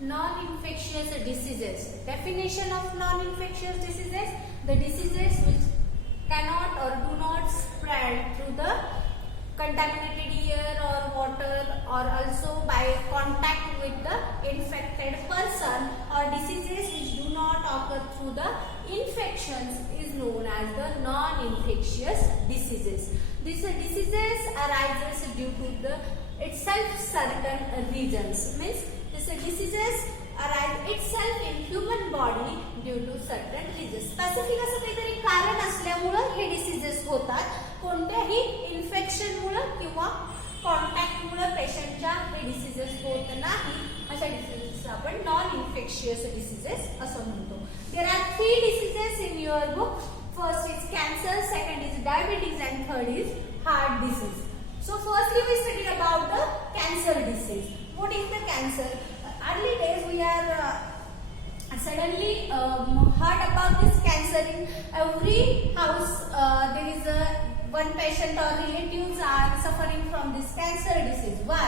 Non-infectious diseases. Definition of non-infectious diseases: the diseases which cannot or do not spread through the contaminated air or water, or also by contact with the infected person, or diseases which do not occur through the infections is known as the non-infectious diseases. These diseases arises due to the itself certain reasons. Means these diseases arise itself in human body due to certain reasons. Specific असं काहीतरी कारण असल्यामुळे हे diseases होतात. कोणत्याही infection मुळे किंवा contact मुळे पेशंटच्या हे diseases होत नाही. अशा डिसीजेस आपण नॉन इन्फेक्शियस डिसीजेस असं म्हणतो. There are 3 diseases in your book. First is cancer, second is diabetes, and third is heart disease. So firstly we studied about the cancer disease. What is the cancer? Early days we are suddenly heard about this cancer. In every house there is one patient or relatives are suffering from this cancer disease. Why?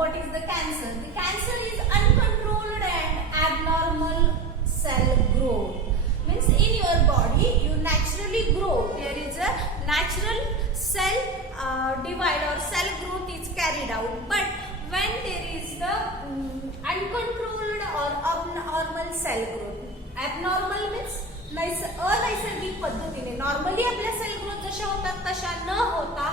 What is the cancer? The cancer is uncontrolled and abnormal cell growth. Means in your body you naturally grow. There is a natural cell divide or cell growth is carried out. But when there is the uncontrolled or abnormal cell growth. Abnormal means अनैसर्गिक पद्धतीने. Normally आपल्या cell growth जशा होतात तशा न होता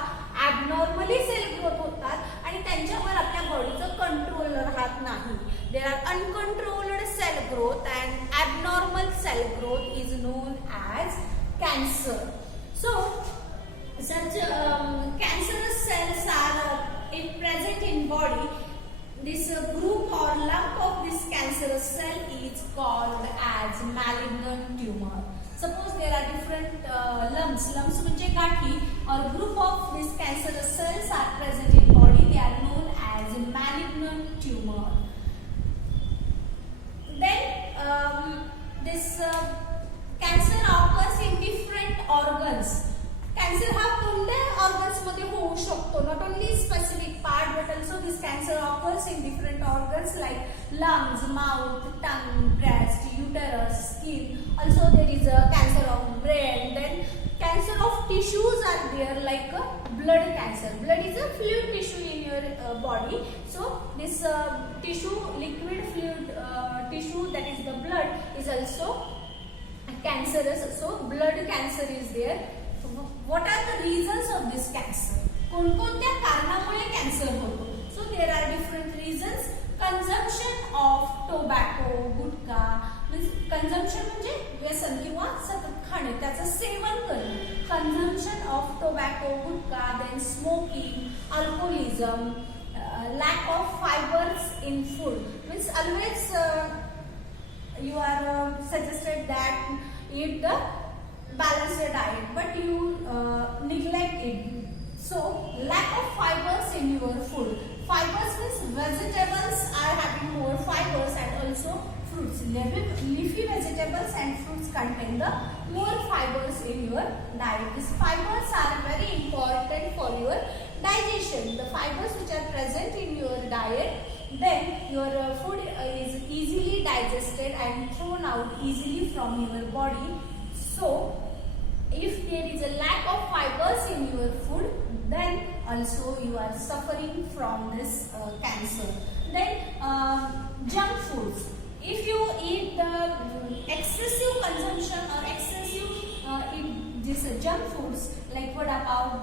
ॲबनॉर्मली cell growth होतात आणि त्यांच्यावर आपल्या बॉडीचं कंट्रोल राहत नाही. There are uncontrolled cell growth and abnormal cell growth is known as cancer. So such cancerous cells are present in body. This group or lump of this cancerous cell is called as malignant tumor. Suppose there are different lumps म्हणजे गाठी, or group of these cancerous cells are present in body. They are known as malignant tumor. Then this cancer occurs in different organs. Cancer हा कोणत्या organs मध्ये होऊ शकतो. Not only specific part but also this cancer occurs in different organs like lungs, mouth, tongue, breast, uterus, skin. Also there is a cancer of brain. Then cancer of tissues are there, like blood cancer. Blood is a fluid tissue in your body. So this tissue, liquid fluid tissue, that is the blood, is also cancerous. So blood cancer is there. What are the reasons of this cancer? कोणकोणत्या कारणामुळे cancer होतो? So there are different reasons. Consumption of tobacco, gutkha, means consumption म्हणजे व्यसन किंवा सतत खाणे, त्याचं seven करणे. Consumption of tobacco, gutkha, then smoking, alcoholism, lack of fibers in food. Means always you are suggested that eat the balanced diet, but you neglect it. So lack of fibers in your food. Fibers means vegetables are having more fibers, and also fruits. Leafy vegetables and fruits contain the more fibers in your diet. These fibers are very important for your digestion. The fibers which are present in your diet, then your food is easily digested and thrown out easily from your body. So if there is a lack of fibers in your food, then also you are suffering from this cancer. Then junk foods. If you eat the excessive consumption or excessive eat this junk foods like vada pav,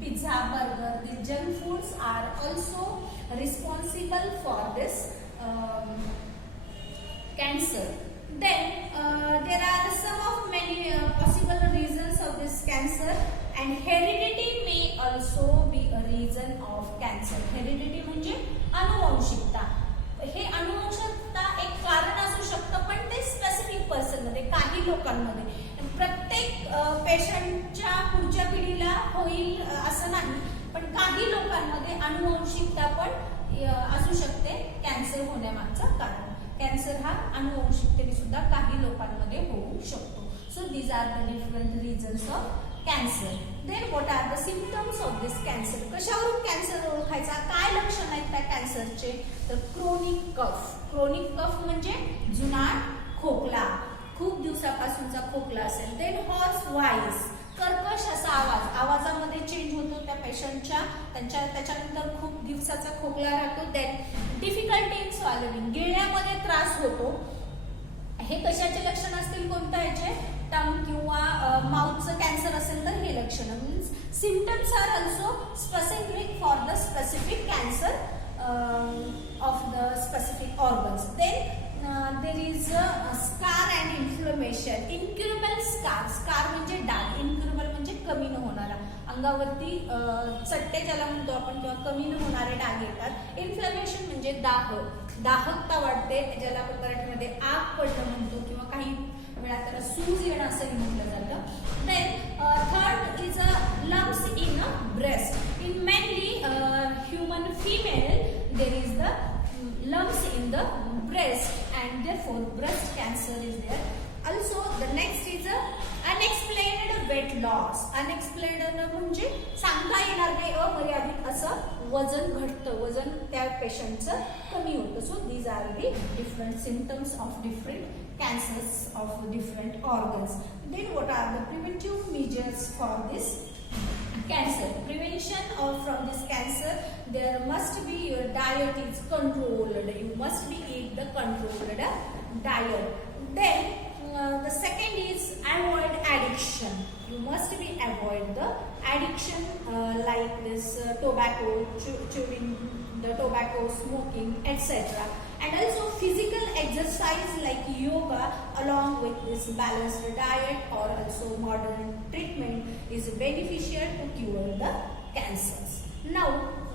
pizza, burger, these junk foods are also responsible for this cancer. Then there are some of many possible reasons of this cancer, and heredity may also be a reason of cancer. Heredity म्हणजे अनुवंशिकता. हे अनुवंशिकता एक कारण असू शकतं, पण ते specific person मध्ये, काही लोकांमध्ये. प्रत्येक पेशंटच्या पुढच्या पिढीला होईल असं नाही, पण काही लोकांमध्ये अनुवंशिकता पण असू शकते कॅन्सर होण्यामागचं कारण. कॅन्सर हा अनुवंशिकतेने सुद्धा काही लोकांमध्ये होऊ शकतो. So these are the different reasons of cancer. Then what are the symptoms of this cancer. कशावरून कॅन्सर ओळखायचा, काय लक्षण आहेत त्या कॅन्सरचे, तर क्रोनिक कफ. क्रोनिक कफ म्हणजे जुनाट खोकला, खूप दिवसापासूनचा खोकला असेल. देन हॉर्स व्हॉइस, कर्कश असा आवाज, आवाजामध्ये चेंज होतो त्या पेशंटच्या, त्याच्यानंतर खूप दिवसाचा खोकला राहतो. देन डिफिकल्टी इन स्वॉलोविंग, गिळण्यामध्ये त्रास होतो. हे कशाचे लक्षण असतील, कोणत्या याचे, टंग किंवा माउथचं कॅन्सर असेल तर हे लक्षण. Means symptoms are also specific for the specific cancer of the specific organs. Then there is a scar and inflammation. Incurable scar, scar म्हणजे डाग, incurable म्हणजे कमी न होणारा, अंगावरती चट्टे ज्याला म्हणतो आपण किंवा कमी न होणारे डाग येतात. इन्फ्लमेशन म्हणजे दाह, दाहकता वाढते, ज्याला आपण मराठीमध्ये आग पडणं म्हणतो किंवा काही वेळा त्याला सूज येणं असंही म्हटलं जातं. Then third is a lumps in a breast. In mainly human female there is the lumps in the breast and therefore breast cancer is there. Also the next is a unexplained weight loss. Unexplained म्हणजे सांगता येणार नाही, अमर्यादित असं वजन घटतं, वजन त्या पेशंटचं कमी होतं. सो these are the different symptoms of different cancers of different organs. Then what are the preventive measures for this cancer? Prevention of from this cancer, there must be your diet is controlled. You must be eat the controlled diet. Then the second is avoid addiction. You must be avoid the addiction like this tobacco, chewing the tobacco, smoking, etc. And also physical exercise like yoga along with this balanced diet or also modern treatment is beneficial to cure the cancers. Now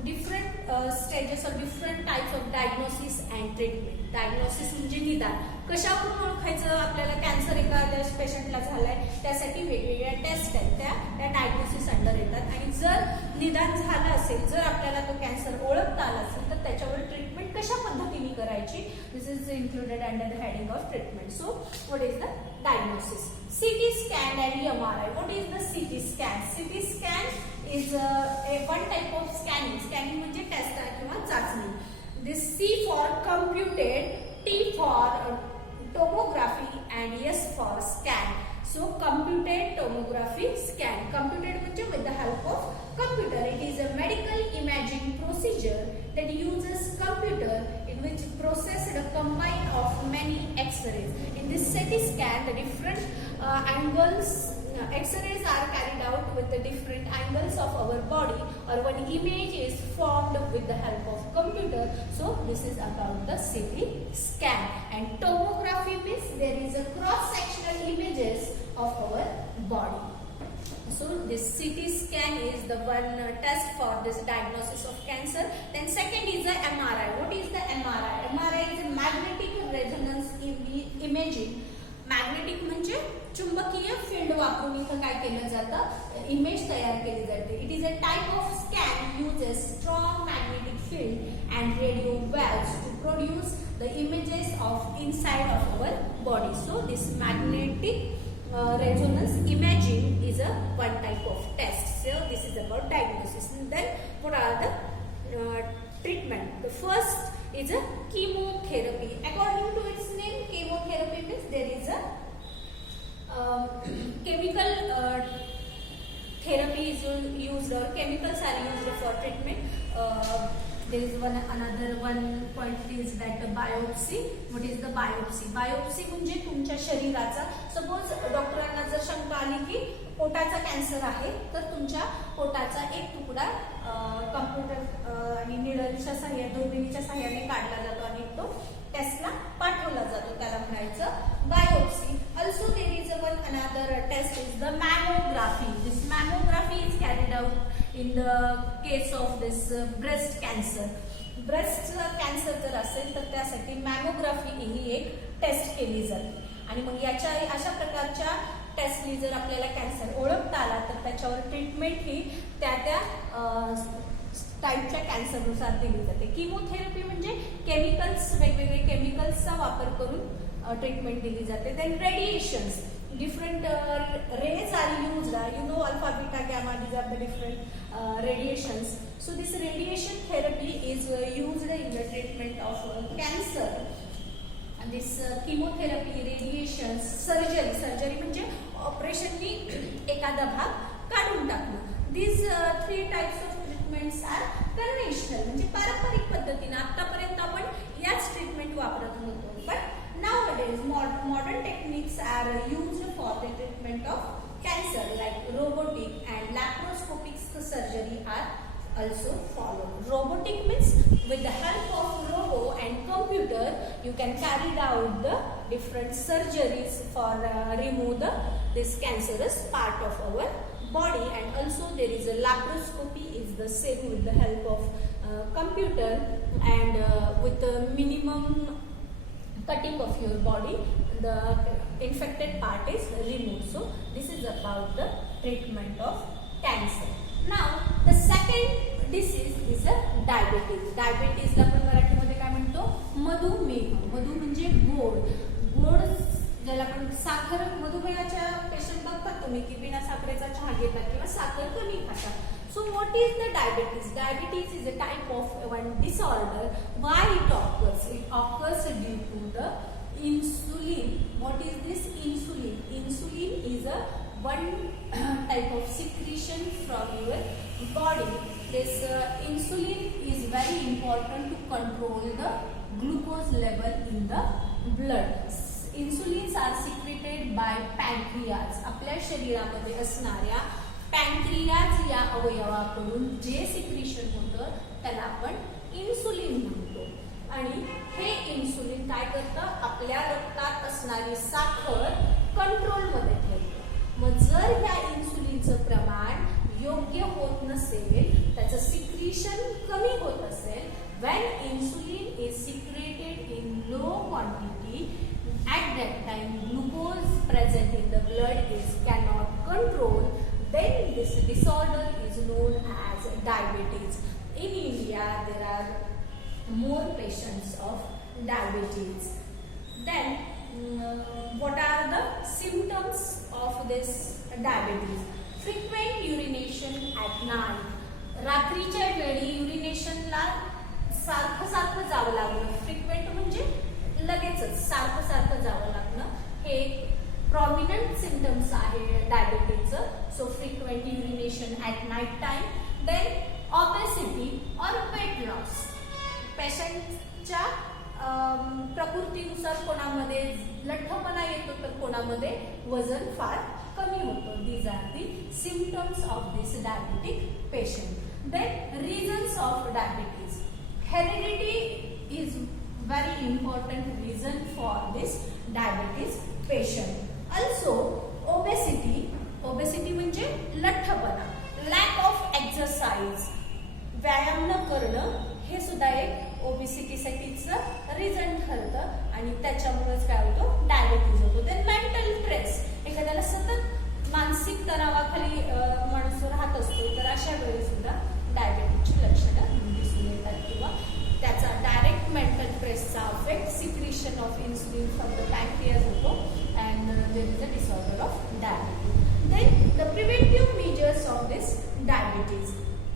different stages or different types of diagnosis and treatment. Diagnosis म्हणजे निदान, कशावरून ओळखायचं आपल्याला cancer एखाद्या पेशंटला झालाय, त्यासाठी वेगवेगळ्या टेस्ट आहेत, त्या डायग्नोसिस अंडर येतात. आणि जर निदान झालं असेल, जर आपल्याला तो कॅन्सर ओळखता आला असेल तर त्याच्यावर ट्रीटमेंट कशा पद्धतीने करायची, this is included under the heading of treatment. So what is the diagnosis. CT scan and MRI. What is the CT scan? CT scan is a one type of scanning. Scanning म्हणजे test किंवा चाचणी. This C for computed, T for tomography and S for scan. So computed tomography scan. Computed म्हणजे with the help of computer. It is a medical imaging procedure that uses computer in which processed a combine of many X-rays. In this CT scan, the different angles, X-rays are carried out with the different angles of our body, or one image is formed with the help of computer. So this is about the CT scan. And tomography means there is a cross-sectional images of our body. So this CT scan is the one test for this diagnosis of cancer. Then second is the MRI. What is the MRI? MRI is a magnetic resonance imaging. Magnetic म्हणजे चुंबकीय field वापरून इथं काय केलं जातं, image तयार केली जाते. It is a type of scan uses strong magnetic field and radio waves to produce the images of inside of our body. So this magnetic resonance imaging is a one type of test. So this is about diagnosis. And then what are the treatment? The first is a chemotherapy. According to its name, chemotherapy means there is a chemical therapy is used or chemicals are used for treatment. There is another one point is that biopsy. What is the biopsy? Biopsy म्हणजे तुमच्या शरीराचा, suppose डॉक्टरांना जर शंका आली की पोटाचा cancer आहे, तर तुमच्या पोटाचा एक तुकडा कम्प्युटर आणि निडलच्या सहाय्याने, दुर्बिणीच्या सहाय्याने काढला जातो आणि तो टेस्टला पाठवला जातो, त्याला म्हणायचं biopsy. Also there is one another test is the mammography. This mammography is carried out in the case of this breast cancer. Breast cancer जर असेल तर त्यासाठी मॅमोग्राफी ही एक टेस्ट केली जाते. आणि मग याच्या अशा प्रकारच्या टेस्टनी जर आपल्याला कॅन्सर ओळखता आला तर त्याच्यावर ट्रीटमेंट ही त्या टाईपच्या कॅन्सरनुसार दिली जाते. किमोथेरपी म्हणजे केमिकल्स, वेगवेगळे केमिकल्सचा वापर करून ट्रीटमेंट दिली जाते. Then radiations. different rays are used. You know, alpha, beta, gamma, these are the different radiations. So this radiation therapy is used in the treatment of cancer. And this chemotherapy, radiations, surgery म्हणजे ऑपरेशननी एखादा भाग काढून टाकणं. These three types of treatments are conventional, म्हणजे पारंपरिक पद्धतीने आतापर्यंत आपण याच ट्रीटमेंट वापरत होतो. But nowadays modern techniques are used for the treatment of cancer, like robotic and laparoscopic surgery are also followed. Robotic means with the help of robo and computer you can carry out the different surgeries for remove this cancerous part of our body, and also there is a laparoscopy is the same with the help of computer and with the minimum cutting of your body the infected part is removed. So this is about the treatment of cancer. Now the second disease is a diabetes. Diabetes ला आपण मराठीमध्ये काय म्हणतो? मधुमेह. मधु म्हणजे गोड. गोड ज्याला आपण साखर, मधुमेहाच्या पेशंट बघतात तुम्ही की बिना साखरेचा चहा घेतात किंवा साखर कमी खातात. So what is the diabetes? Diabetes is a type of one disorder. Why it occurs? It occurs due to the insulin. What is this insulin? Insulin is a one type of secretion from your body. This insulin is very important to control the glucose level in the blood. Insulins are secreted by pancreas. आपल्या शरीरामध्ये असणाऱ्या pancreas या अवयवाकडून जे secretion होतं त्याला आपण insulin म्हणतो. आणि हे insulin काय करतं? आपल्या रक्तात असणारी साखर कंट्रोलमध्ये ठेवतं. मग जर ह्या इन्सुलिनचं प्रमाण योग्य होत नसेल, त्याचं सिक्रिशन कमी होत असेल, when insulin is secreted in low quantity, at that time glucose present in the blood is cannot control, then this disorder is known as diabetes. In India there are more patients of diabetes. Then what are the symptoms of this diabetes? Frequent urination at night. रात्रीच्या वेळी युरिनेशनला सारखं जावं लागणं. Frequent म्हणजे लगेचच सारखं जावं लागणं हे प्रॉमिनंट सिम्पटम्स आहे डायबिटीजचं. So frequent urination at night time. Then obesity और वेट लॉस. पेशंटच्या प्रकृतीनुसार कोणामध्ये लठ्ठपणा येतो तर कोणामध्ये वजन फार कमी होतं. These are the symptoms of this diabetic patient. Then reasons of diabetes. Heredity is very important reason for this diabetes patient. Also obesity म्हणजे लठ्ठपणा. lack of exercise, व्यायाम न करणं हे सुद्धा एक ओबेसिटीसाठीचं रिझन ठरतं आणि त्याच्यामुळेच काय होतं? डायबिटीज होतो. Then mental stress. एखाद्याला सतत मानसिक तणावाखाली माणूस राहत असतो तर अशा वेळी सुद्धा डायबिटीजची लक्षणं दिसून येतात किंवा त्याचा डायरेक्ट मेंटल स्ट्रेसचा affect secretion of insulin from the pancreas होतो and there is a disorder of diabetes. Then the preventive measures of this diabetes.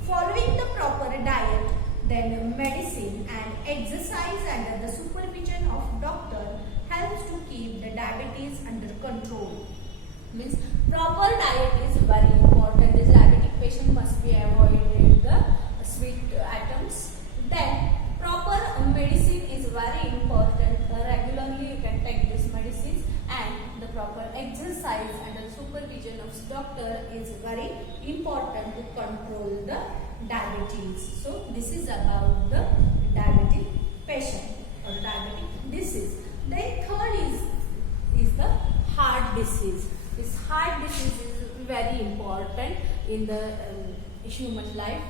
Following the proper diet, then medicine and exercise under the supervision of doctor helps to keep the diabetes under control. Means proper diet is very important. This diabetic patient must be avoided the sweet items. Then proper medicine is very important. Regularly you can take this medicine, and the proper exercise under supervision of doctor is very important to control the diabetes. So this is about the diabetic patient or diabetic disease. Then third is the heart disease. This heart disease is very important in the human life.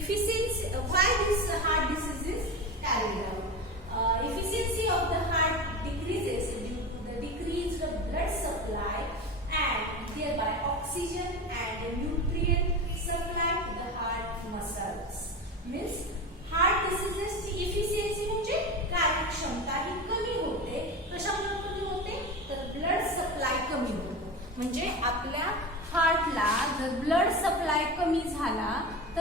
Efficiency, why this heart disease is carried out? Efficiency of the heart decreases due to the decreased blood supply and thereby oxygen and nutrient supply to the heart muscles. Means heart diseases ची efficiency म्हणजे कार्यक्षमता ही कमी होते. कशामुळे कमी होते? तर blood supply कमी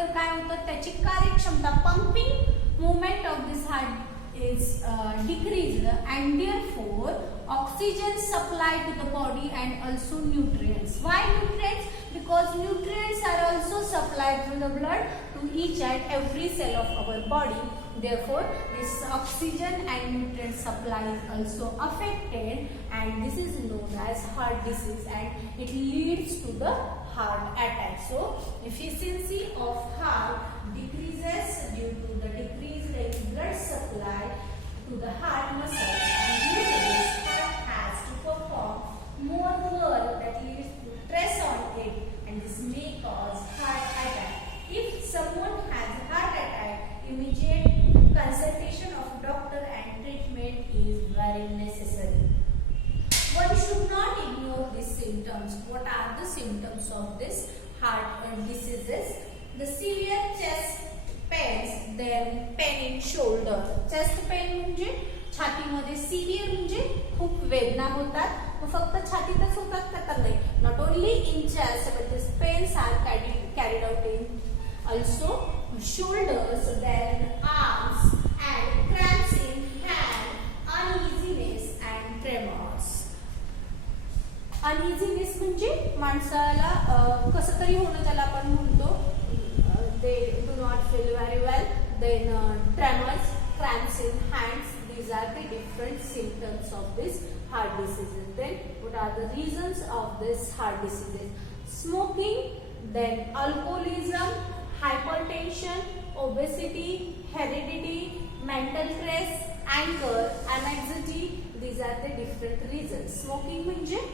तर काय होतं, त्याची कार्यक्षमता pumping movement of this heart is decreased, and therefore oxygen supply to the body and also nutrients. Why nutrients? Because nutrients are also supplied through the blood to each and every cell of our body. Therefore this oxygen and nutrient supply is also affected, and this is known as heart disease, and it leads to the heart attack. So efficiency of heart decreases due to the decreased blood supply to the heart muscles, and due to this heart has to perform more work that leads to stress on it, and this may cause heart attack. If someone has heart attack, immediate consultation of doctor and treatment is very necessary. One should not ignore these symptoms. What are the symptoms of this heart diseases? The severe chest pains, then pain in shoulder. Chest pain म्हणजे छातीमध्ये, severe म्हणजे खूप वेदना होतात. मग फक्त छातीतच होतात का तर नाही. Not only in chest, but these pains are carried out in also shoulders, then arms, and cramps in hand, uneasiness and tremors. Uneasiness म्हणजे माणसाला कसं तरी होणं, ज्याला आपण म्हणतो they do not feel very well. Then tremors, cramps in hands. These are the different symptoms of this heart diseases. Then what are the reasons of this heart diseases? Smoking, then alcoholism, hypertension, obesity, heredity, mental stress, anger, anxiety. These are the different reasons. Smoking म्हणजे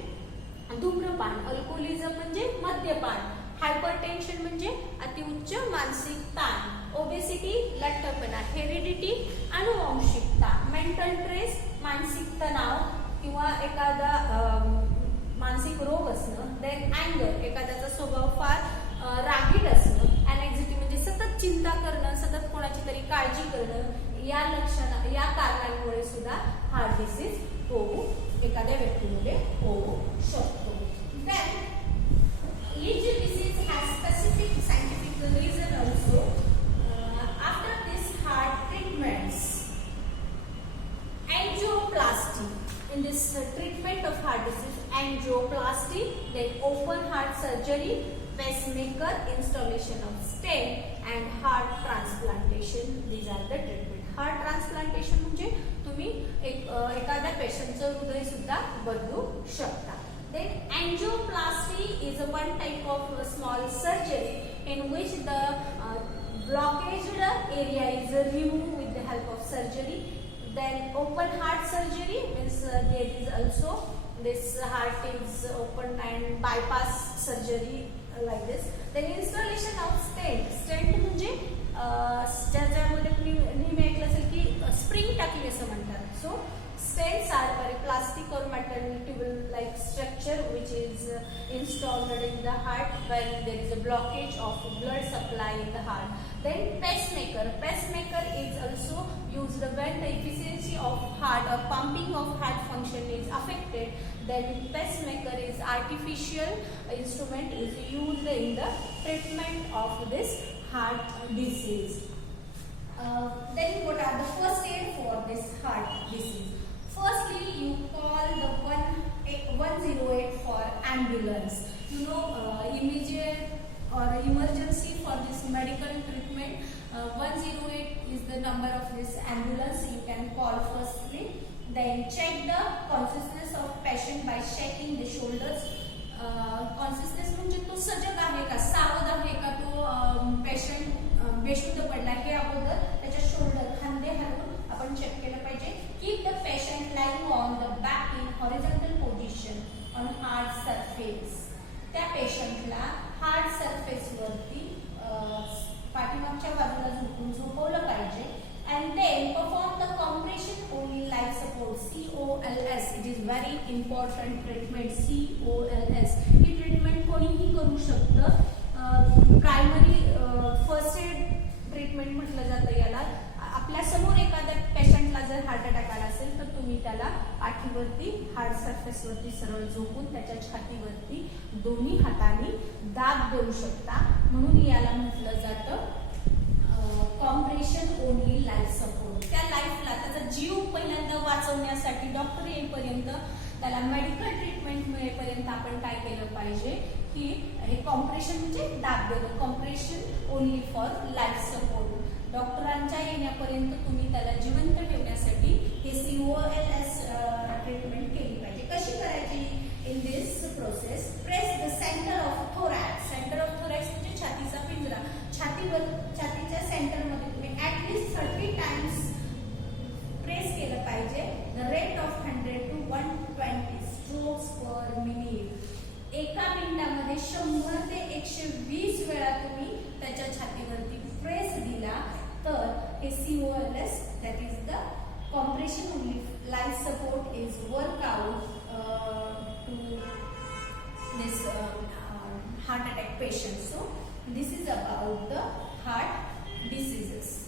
धूम्रपान, alcoholism म्हणजे मद्यपान, hypertension म्हणजे अतिउच्च मानसिक ताण, obesity लठ्ठपणा, heredity अनुवांशिकता, mental stress मानसिक तणाव किंवा एखादा मानसिक रोग असणं, देन अँगर एखाद्याचा स्वभाव फार रागीट असणं, अनॅक्झिटी म्हणजे सतत चिंता करणं, सतत कोणाची तरी काळजी करणं, या कारणांमुळे सुद्धा हार्ट डिसीज होऊ एखाद्या व्यक्तीमध्ये होऊ शकतो. Then each disease has specific scientific reason also. After this heart treatments, angioplasty. In this treatment of heart disease, angioplasty, then open heart surgery, pacemaker, installation of stent, and heart transplantation. These are the treatment. Heart transplantation म्हणजे तुम्ही एखाद्या पेशंटचं हृदय सुद्धा बदलू शकता. Then angioplasty is a one type of small surgery in which the blockaged area is removed with the help of surgery. Then open heart surgery means there is also this heart is open and bypass surgery like this. Then installation of stent. Stent म्हणजे ज्याच्यामध्ये तुम्ही नेहमी ऐकलं असेल की spring टाकली असं म्हणतात. So stents are very plastic or metal tubule like structure which is installed in the heart when there is a blockage of blood supply in the heart. Then pacemaker. Pacemaker is also used when the efficiency of heart or pumping of heart function is affected. Then pacemaker is artificial instrument is used in the treatment of this heart disease. Then what are the first aid for this heart disease? Firstly, you call the 108 for ambulance. You know, immediate or emergency for this medical treatment. 108 is the number of this ambulance. You can call firstly. Then check the consciousness of patient by shaking the shoulders. Consciousness म्हणजे तो सजग आहे का, सावध आहे का, तो patient बेशुद्ध पडला हे अगोदर त्याच्या शोल्डर खांदे हलवून आपण चेक केलं पाहिजे. Keep the patient lying on the back in horizontal position on hard surface. त्या पेशंटला हार्ड सरफेस वरती पाठीमागच्या बाजूला झोपवलं पाहिजे. And then perform the compression only life support, COLS. It is very important treatment, COLS. He treatment कोणीही करू शकतं. Primary first aid treatment म्हटलं जातं याला. आपल्या समोर एखाद्या पेशंट पेशंटला जर हार्ट अटॅक आला असेल तर तुम्ही त्याला पाठीवरती हार्ड सरफेसवरती सरळ झोपून त्याच्या छातीवरती दोन्ही हातांनी दाब देऊ शकता. म्हणून याला म्हटलं जातं कॉम्प्रेशन ओनली लाईफ सपोर्ट. त्या लाईफला त्याचा जीव पहिल्यांदा वाचवण्यासाठी डॉक्टर येईपर्यंत त्याला मेडिकल ट्रीटमेंट मिळेपर्यंत आपण काय केलं पाहिजे की हे कॉम्प्रेशन म्हणजे दाब देणं. Compression only for life support. डॉक्टरांच्या येण्यापर्यंत तुम्ही त्याला जिवंत ठेवण्यासाठी हे COLS ट्रीटमेंट केली पाहिजे. कशी करायची? In this process press the centre of thorax. Centre of thorax म्हणजे छातीचा पिंजरा. छातीच्या सेंटरमध्ये तुम्ही ऍटलीस्ट 30 टाइम्स प्रेस केलं पाहिजे. The rate of 100 to 120 strokes per minute. एका मिनिटामध्ये 100 ते 120 वेळा तुम्ही त्याच्या छातीवरती प्रेस दिला तर हे COLS that is the compression only life support is work out to this heart attack patients. So this is about the heart diseases.